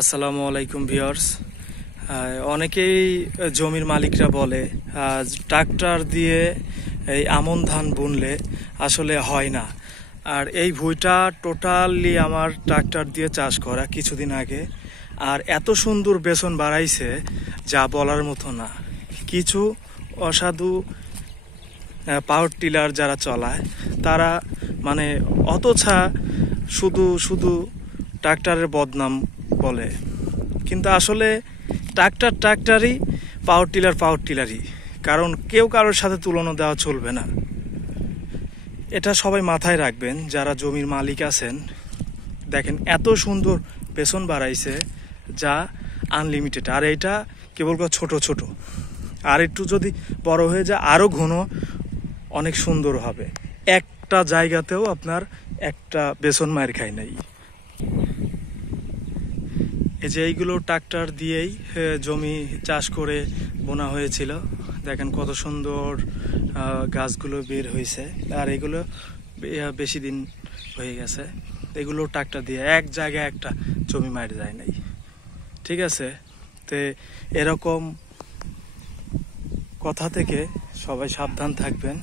আসসালামু আলাইকুম ভিউয়ার্স। অনেকেই জমির মালিকরা বলে ট্রাক্টর দিয়ে এই আমন ধান বুনলে আসলে হয় না। আর এই ভুঁইটা টোটালি আমার ট্রাক্টর দিয়ে চাষ করা কিছুদিন আগে, আর এত সুন্দর বেসন বাড়াইছে যা বলার মতো না। কিছু অসাধু পাওয়ার টিলার যারা চলায় তারা মানে অতছা শুধু শুধু ট্রাক্টরের বদনাম বলে, কিন্তু আসলে ট্রাক্টরই, পাওয়ার টিলারই। কারণ কেউ কারোর সাথে তুলনা দেওয়া চলবে না। এটা সবাই মাথায় রাখবেন যারা জমির মালিক আছেন। দেখেন এত সুন্দর বেসন বাড়াইছে যা আনলিমিটেড, আর এটা কেবল ছোট ছোট, আর একটু যদি বড় হয়ে যায় আরো ঘন অনেক সুন্দর হবে। একটা জায়গাতেও আপনার একটা বেসন মায়ের খায় নাই। এই যে এইগুলো ট্রাক্টর দিয়েই জমি চাষ করে বোনা হয়েছিল। দেখেন কত সুন্দর গাছগুলো বের হয়েছে, আর এগুলো বেশি দিন হয়ে গেছে। এগুলো ট্রাক্টর দিয়ে এক জায়গায় একটা জমি মার যায় নাই। ঠিক আছে, তো এরকম কথা থেকে সবাই সাবধান থাকবেন।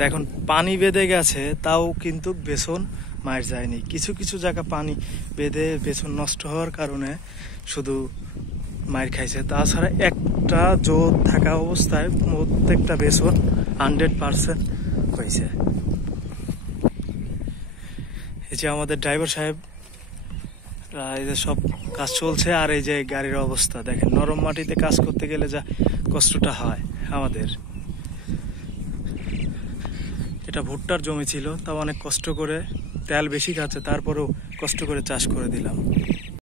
দেখুন পানি বেঁধে গেছে তাও কিন্তু বেসন মার যায়নি। কিছু কিছু জায়গা পানি বেঁধে বেসন নষ্ট হওয়ার কারণে শুধু মার খাইছে, তাছাড়া একটা জোর থাকা অবস্থায় প্রত্যেকটা বেসন 100% হয়েছে। এই যে আমাদের ড্রাইভার সাহেব, এই যে সব কাজ চলছে, আর এই যে গাড়ির অবস্থা দেখেন। নরম মাটিতে কাজ করতে গেলে যা কষ্টটা হয় আমাদের। এটা ভুট্টার জমি ছিল, তাও অনেক কষ্ট করে, তেল বেশি খাচ্ছে তারপরেও কষ্ট করে চাষ করে দিলাম।